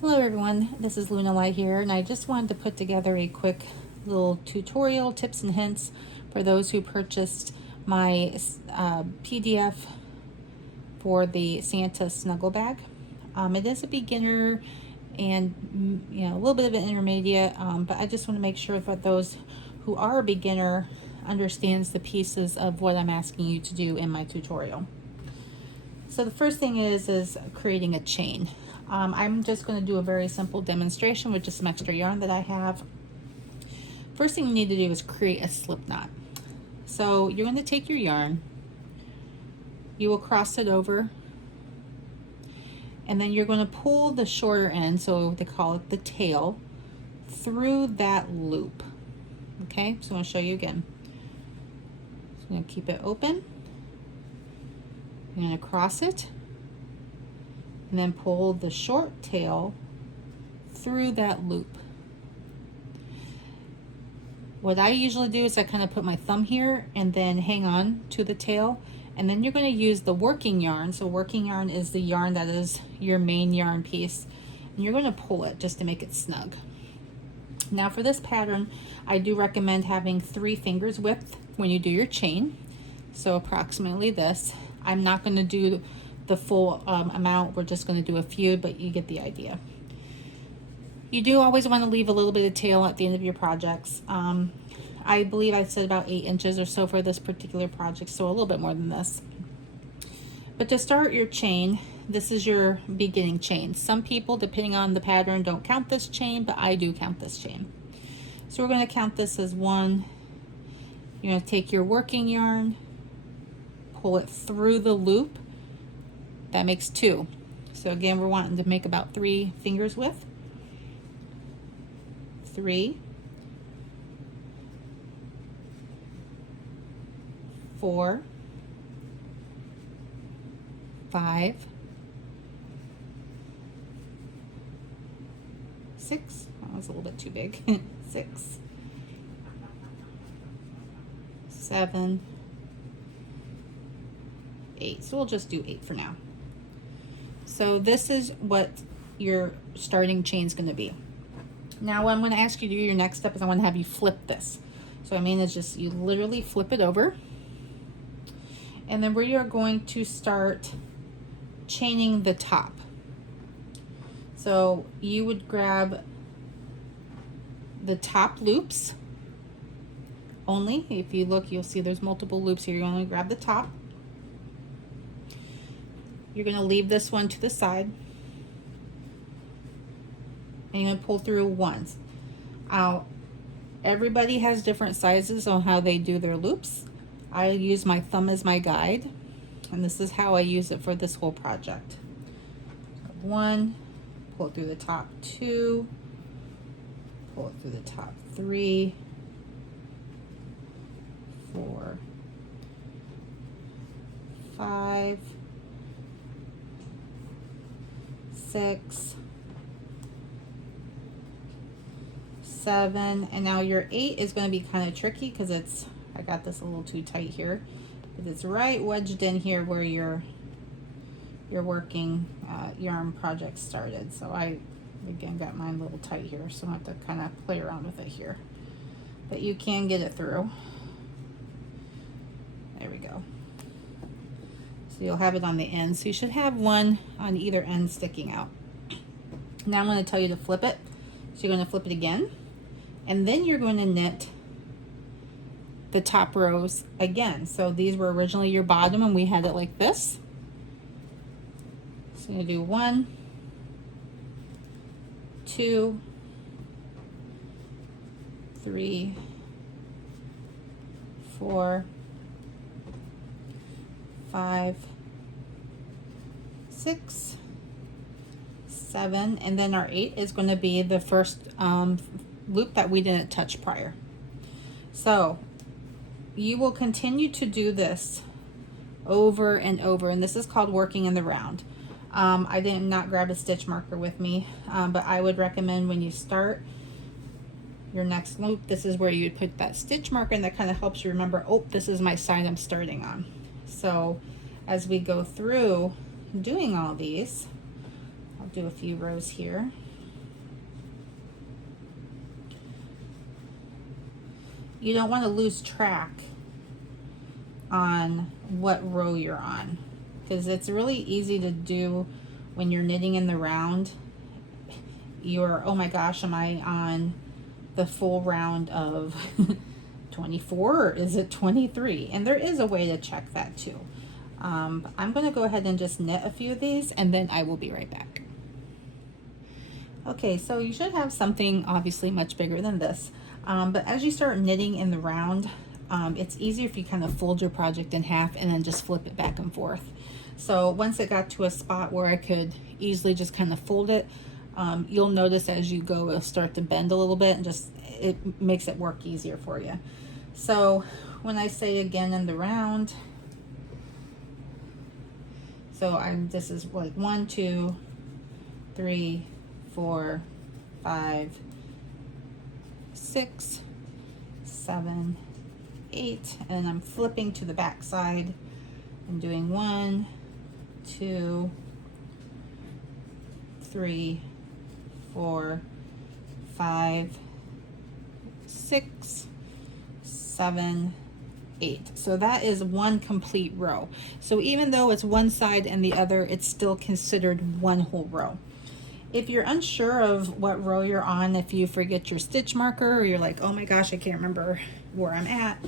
Hello everyone, this is Luna Light here, and I just wanted to put together a quick little tutorial, tips and hints for those who purchased my PDF for the Santa Snuggle bag. It is a beginner and a little bit of an intermediate, but I just want to make sure that those who are a beginner understands the pieces of what I'm asking you to do in my tutorial. So the first thing is creating a chain. I'm just going to do a very simple demonstration with just some extra yarn that I have. First thing you need to do is create a slip knot. So you're going to take your yarn, you will cross it over, and then you're going to pull the shorter end, so they call it the tail, through that loop. Okay, so I'm going to show you again. So I'm going to keep it open. I'm going to cross it and then pull the short tail through that loop. What I usually do is I kind of put my thumb here and then hang on to the tail, and then you're going to use the working yarn. So working yarn is the yarn that is your main yarn piece, and you're going to pull it just to make it snug. Now for this pattern, I do recommend having 3 fingers width when you do your chain, so approximately this. I'm not going to do the full amount, we're just going to do a few, but you get the idea. You do always want to leave a little bit of tail at the end of your projects. I believe I said about 8 inches or so for this particular project, so a little bit more than this. But to start your chain, this is your beginning chain. Some people, depending on the pattern, don't count this chain, but I do count this chain. So we're going to count this as 1. You're going to take your working yarn, pull it through the loop. That makes 2. So again, we're wanting to make about 3 fingers width. 3, 4, 5, 6. That was a little bit too big. 6, 7, 8. So we'll just do 8 for now. So this is what your starting chain is going to be. Now what I'm going to ask you to do, your next step, is I want to have you flip this. So I mean, it's just you literally flip it over, and then we are going to start chaining the top. So you would grab the top loops only. If you look, you'll see there's multiple loops here. You only grab the top. You're going to leave this one to the side, and you're going to pull through once. Everybody has different sizes on how they do their loops. I use my thumb as my guide, and this is how I use it for this whole project. 1, pull it through the top. 2, pull it through the top. 3, 4, 5, 6, 7, and now your 8 is going to be kind of tricky because I got this a little too tight here, but it's right wedged in here where your working yarn project started. So I again got mine a little tight here, so I have to kind of play around with it here, but you can get it through. There we go. So you'll have it on the end, so you should have one on either end sticking out. Now I'm going to tell you to flip it. So you're going to flip it again, and then you're going to knit the top rows again. So these were originally your bottom, and we had it like this. So I'm going to do 1, 2, 3, 4, 5, 6, 7, and then our 8 is going to be the first loop that we didn't touch prior. So you will continue to do this over and over, and this is called working in the round. I did not grab a stitch marker with me, but I would recommend when you start your next loop, this is where you would put that stitch marker, and that kind of helps you remember, oh, this is my side I'm starting on. So as we go through doing all these, I'll do a few rows here. you don't want to lose track on what row you're on, because it's really easy to do when you're knitting in the round. You're, oh my gosh, am I on the full round of 24 or is it 23? And there is a way to check that too. I'm going to go ahead and just knit a few of these, and then I will be right back. Okay, so you should have something obviously much bigger than this, but as you start knitting in the round, it's easier if you kind of fold your project in half and then just flip it back and forth. So once it got to a spot where I could easily just kind of fold it, you'll notice as you go it'll start to bend a little bit, and just it makes it work easier for you. So when I say again in the round, so this is like 1, 2, 3, 4, 5, 6, 7, 8, and I'm flipping to the back side and doing 1, 2, 3, 4, 5, 6, 7, 8. So that is one complete row. So even though it's one side and the other, it's still considered one whole row. If you're unsure of what row you're on, if you forget your stitch marker, or you're like, oh my gosh, I can't remember where I'm at,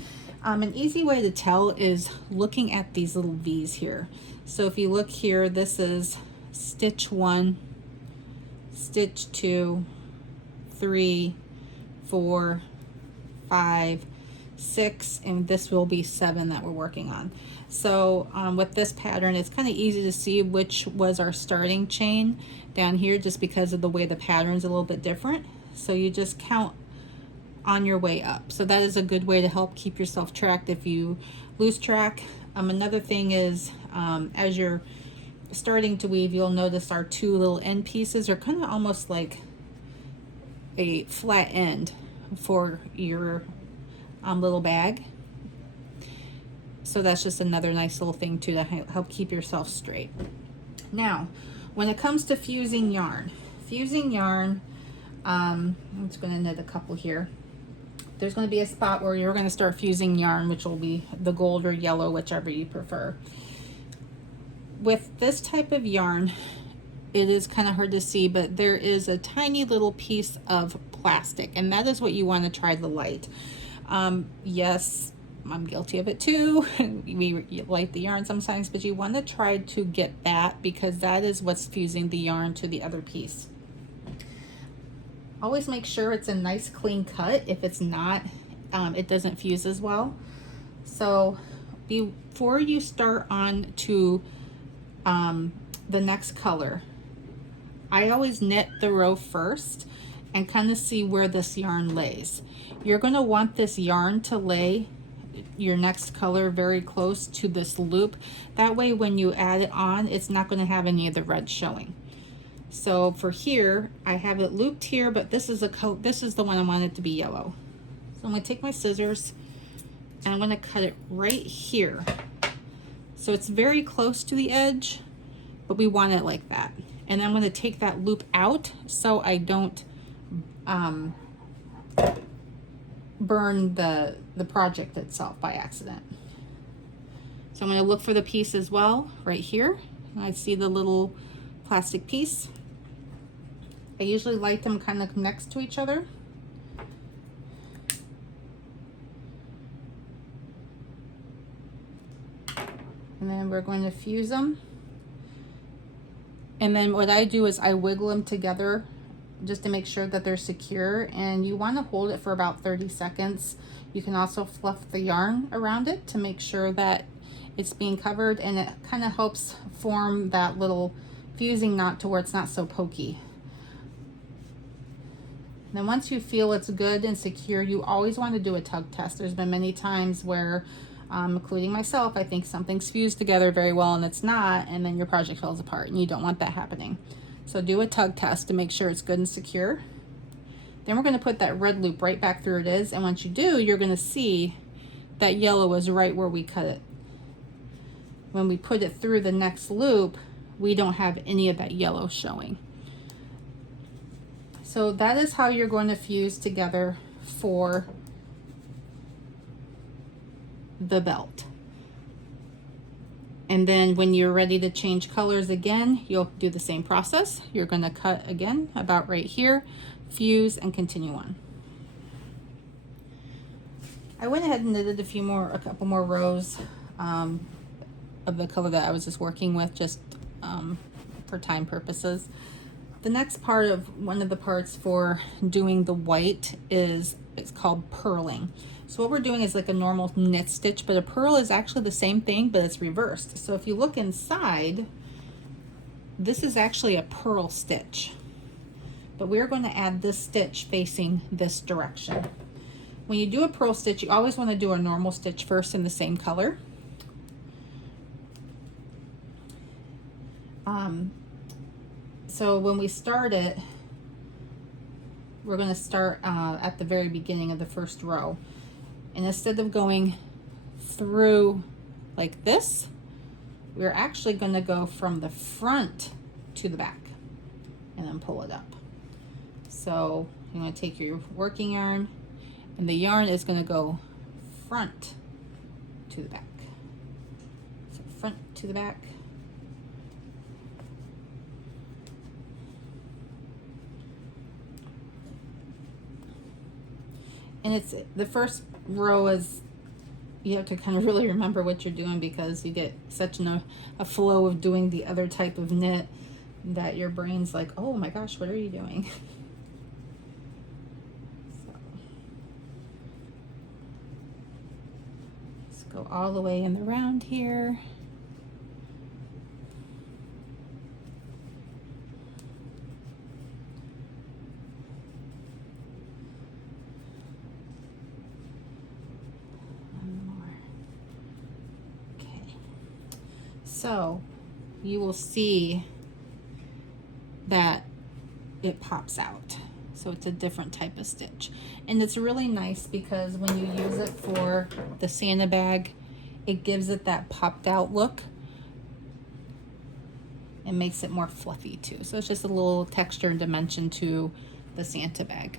an easy way to tell is looking at these little V's here. So if you look here, this is stitch 1, stitch 2, 3, 4, 5, 6, and this will be 7 that we're working on. So with this pattern, it's kind of easy to see which was our starting chain down here, just because of the way the pattern's a little bit different. So you just count on your way up. So that is a good way to help keep yourself tracked if you lose track. Another thing is, as you're starting to weave, you'll notice our two little end pieces are kind of almost like a flat end for your little bag. So that's just another nice little thing too to help keep yourself straight. Now, when it comes to fusing yarn, I'm just going to knit a couple here. There's going to be a spot where you're going to start fusing yarn, which will be the gold or yellow, whichever you prefer. With this type of yarn, it is kind of hard to see, but there is a tiny little piece of plastic, and that is what you want to try to light. Yes, I'm guilty of it too. We light the yarn sometimes, but you want to try to get that, because that is what's fusing the yarn to the other piece. Always make sure it's a nice clean cut. If it's not, it doesn't fuse as well. So before you start on to the next color, I always knit the row first and kind of see where this yarn lays. You're going to want this yarn to lay your next color very close to this loop. That way when you add it on, it's not going to have any of the red showing. So for here, I have it looped here, but this is the one I want it to be yellow. So I'm going to take my scissors and I'm going to cut it right here. So it's very close to the edge, but we want it like that. And I'm going to take that loop out so I don't burn the project itself by accident. So I'm going to look for the piece as well right here. I see the little plastic piece. I usually light them kind of next to each other. And then we're going to fuse them. And then what I do is I wiggle them together just to make sure that they're secure, and you want to hold it for about 30 seconds. You can also fluff the yarn around it to make sure that it's being covered, and it kind of helps form that little fusing knot to where it's not so pokey. Then once you feel it's good and secure, you always want to do a tug test. There's been many times where, including myself, I think something's fused together very well and it's not, and then your project falls apart, and you don't want that happening. So do a tug test to make sure it's good and secure. Then we're going to put that red loop right back through it is, and once you do, you're going to see that yellow is right where we cut it. When we put it through the next loop, we don't have any of that yellow showing. So that is how you're going to fuse together for the belt. And then when you're ready to change colors again, you'll do the same process. You're going to cut again about right here, fuse, and continue on. I went ahead and knitted a couple more rows of the color that I was just working with, just for time purposes. The next part of one of the parts for doing the white is, it's called purling. So what we're doing is like a normal knit stitch, but a purl is actually the same thing, but it's reversed. So if you look inside, this is actually a purl stitch, but we're going to add this stitch facing this direction. When you do a purl stitch, you always want to do a normal stitch first in the same color. So when we start it, we're going to start at the very beginning of the first row. And instead of going through like this, we're actually going to go from the front to the back and then pull it up. So you're going to take your working yarn, and the yarn is going to go front to the back. So front to the back. And it's the first row is, you have to kind of really remember what you're doing, because you get such a flow of doing the other type of knit that your brain's like, oh my gosh, what are you doing? So let's go all the way in the round here. So you will see that it pops out. So it's a different type of stitch. And it's really nice because when you use it for the Santa bag, it gives it that popped out look and makes it more fluffy too. So it's just a little texture and dimension to the Santa bag.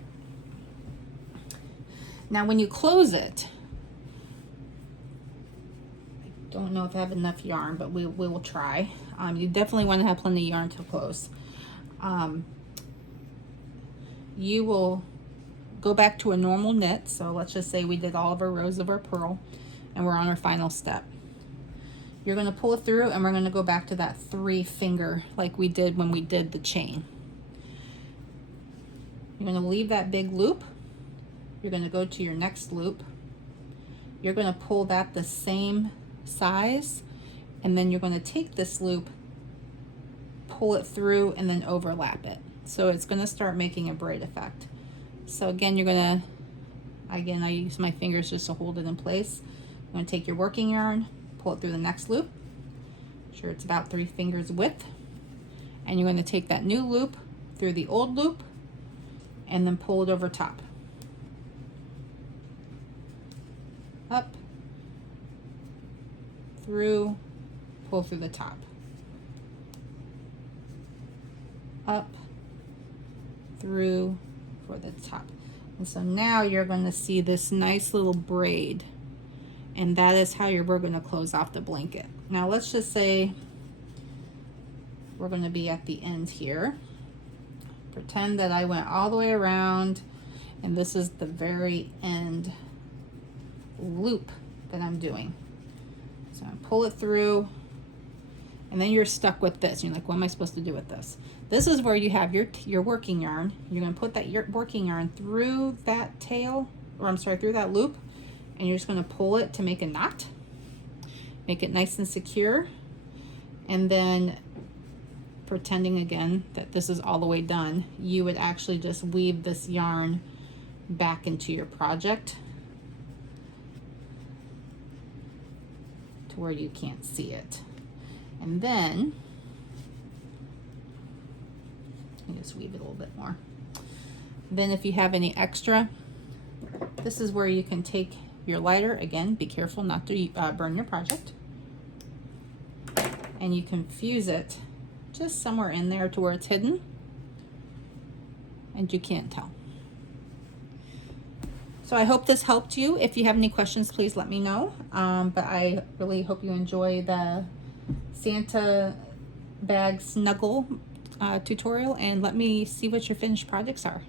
Now when you close it, don't know if I have enough yarn, but we will try. You definitely want to have plenty of yarn to close. You will go back to a normal knit. So let's just say we did all of our rows of our purl and we're on our final step. You're going to pull it through, and we're going to go back to that 3 finger like we did when we did the chain. You're going to leave that big loop. You're going to go to your next loop. You're going to pull that the same size, and then you're going to take this loop, pull it through, and then overlap it. So it's going to start making a braid effect. So again, you're going to, I use my fingers just to hold it in place. You're going to take your working yarn, pull it through the next loop. Sure, it's about 3 fingers width, and you're going to take that new loop through the old loop and then pull it over top. Up, through, pull through the top, up, through, for the top. And so now you're going to see this nice little braid, and that is how we're going to close off the blanket. Now let's just say we're going to be at the end here. Pretend that I went all the way around, and this is the very end loop that I'm doing. So I pull it through, and then you're stuck with this. You're like, what am I supposed to do with this? This is where you have your working yarn. You're going to put that working yarn through that tail, or I'm sorry, through that loop, and you're just going to pull it to make a knot. Make it nice and secure, and then pretending again that this is all the way done, you would actually just weave this yarn back into your project to where you can't see it. And then you just weave it a little bit more. Then if you have any extra, this is where you can take your lighter. Again, be careful not to burn your project. And you can fuse it just somewhere in there to where it's hidden and you can't tell. So I hope this helped you. If you have any questions, please let me know. But I really hope you enjoy the Santa bag snuggle tutorial, and let me see what your finished projects are.